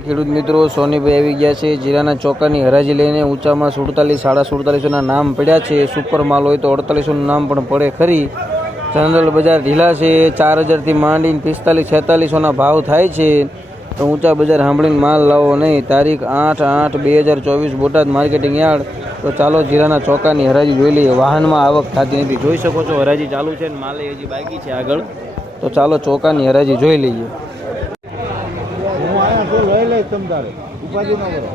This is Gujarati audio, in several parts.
ખેડૂત મિત્રો સોનીભાઈ આવી ગયા છે. જીરાના ચોકાની હરાજી લઈને ઊંચામાં સુડતાલીસ, સાડા સુડતાલીસોના નામ પડ્યા છે. સુપર માલ હોય તો અડતાલીસોનું નામ પણ પડે ખરી. જનરલ બજાર ઢીલા છે. ચાર હજારથી માંડીને પિસ્તાલીસ, છેતાલીસોના ભાવ થાય છે. તો ઊંચા બજાર સાંભળીને માલ લાવો નહીં. તારીખ આઠ આઠ બે હજાર ચોવીસ બોટાદ માર્કેટિંગ યાર્ડ. તો ચાલો જીરાના ચોકાની હરાજી જોઈ લઈએ. વાહનમાં આવક થતી નથી. જોઈ શકો છો, હરાજી ચાલુ છે ને માલે હજી બાકી છે આગળ. તો ચાલો ચોકાની હરાજી જોઈ લઈએ. હું લઈ લઈશ તમદારે ઉપાધિ ના કરો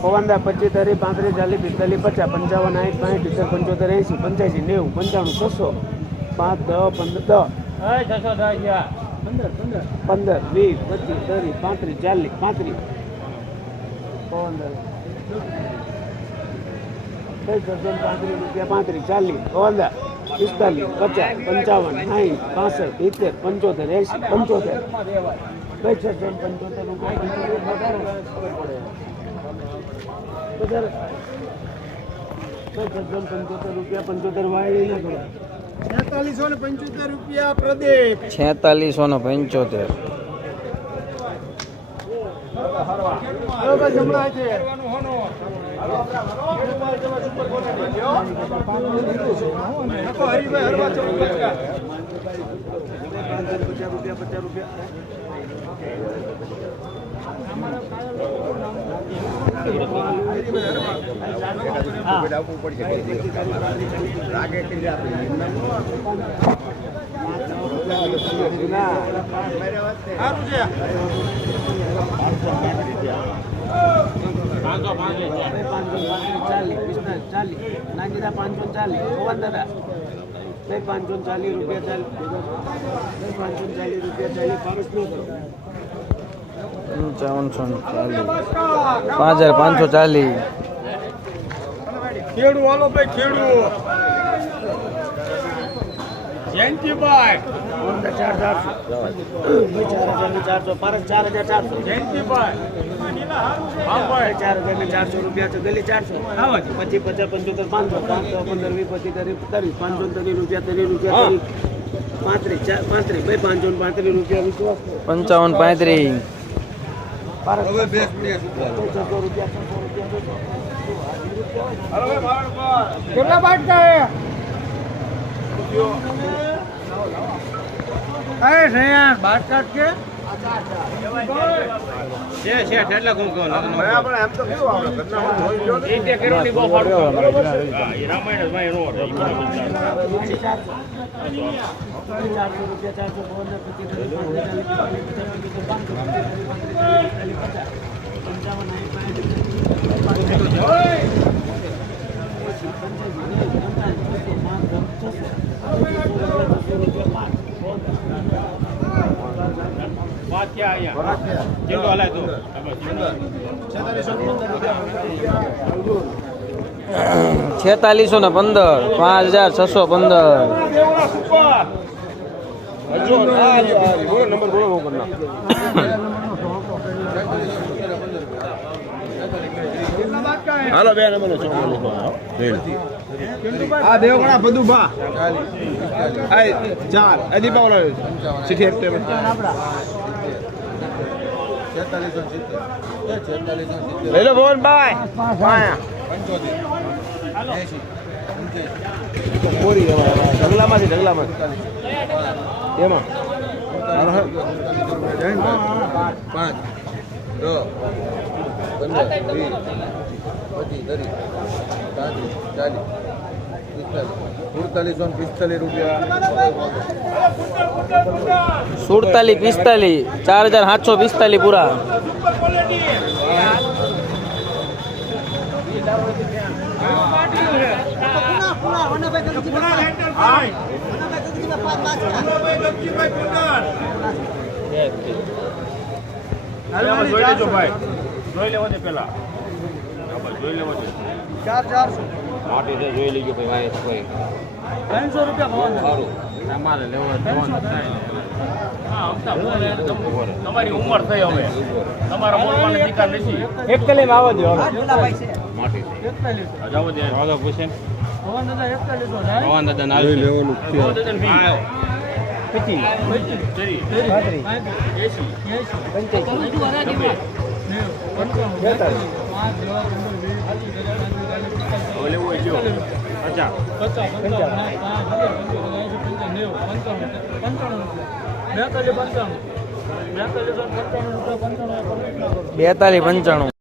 પવનદા પચીસ તારીખ પાંત્રીસ ચાલીસ પિસ્તાલીસ પચાસ પંચાવન સાઠ પાંઠ સિત્તેર પંચોતેર એંસી પંચ્યાસી નેવું પંચાણું છસો પાંચ દસ પંદર દસ પંદર વીસ પચીસ ત્રીસ પાંત્રીસ ચાલીસ પાંત્રીસ પવનદા પાંત્રીસ રૂપિયા પાંત્રીસ ચાલીસ પવનદા પિસ્તાલીસ પચાસ પંચાવન સાહીઠ પાસઠ સિત્તેર પંચોતેર એંસી પંચોતેર. છે પંચોતેર પંચોતેર. રૂપિયા પંચોતેર વાળી છેતાલીસો ને પંચોતેર રૂપિયા પ્રદેશ. છેતાલીસો ને પંચોતેર. બરોબર જમણા છે. નકો હરીભાઈ હરવા ચૌદ પચાસ. ચાલીસ પવન દાદા બે પાંચસો ચાલીસ રૂપિયા ચાલીસ પાંચસો ચાલીસ રૂપિયા ચાલીસ પાંચ નો પંચાવનસો ને ચાલીસ પાંચ હજાર પાંચસો ચાલીસ ખેડૂ હાલો ભાઈ ખેડૂ જયંતિભાઈ ચાર હજાર ને ચારસો પારસ ચાર હજાર ચારસો જયંતિભાઈ ભાઈ. ચાર હજાર ને ચારસો રૂપિયા છે ગલી ચારસો. પછી પચાસ પંચોતેર પાંચસો પાંચસો પંદર વીસ પચીસ ત્રીસ ત્રીસ પાંચસો ત્રીસ રૂપિયા ત્રીસ રૂપિયા ત્રીસ પાંત્રીસ ચાર પાંત્રીસ બે પાંચસો ને પાંત્રીસ રૂપિયા વિશ્વાસ પંચાવન પાંત્રીસ. પારસ છસો રૂપિયા છસો રૂપિયા કેટલા બાટકા હે એ સયાન બાટકા કે? આપણે એમ તો કેવું આપણે ઘરના ચારસો રૂપિયા ચારસો પંદર પચીસ ત્રીસ પાંત્રીસ ચાલીસ છેતાલીસો ને પંદર પાંચ હજાર છસો પંદર. હાલો. બે નંબર નો આ દેવગણા બધું બા આ ચાર આ લઈ લો ભવન ભાઈ. ઢગલામાંથી ઢગલામાંથી એમાં. પાંચ પંદર વીસ પચીસ ત્રીસ ચાલીસ પિસ્તાલીસ. સુડતાલીસો પિસ્તાલીસ રૂપિયા સુડતાલીસ પિસ્તાલીસ ચાર હજાર સાતસો પિસ્તાલીસ પૂરા જોઈ લેજો ભાઈ જોઈ લેવો છે પેલા જોઈ લેવો ભાઈ ચાર ચારસો ત્રણસો રૂપિયા પવન સારું. તમારી ઉંમર થઈ હવે. તમારા બોલવાનો અધિકાર નથી. એકતાલીસ. આવો દો જાવ દે પવન દાદા એકતાલીસો જોઈ લેવાનું છે. પચીસ. તરી પાંત્રીસ. હોય જો. પચાસ. બેતાલીસ પંચાણું.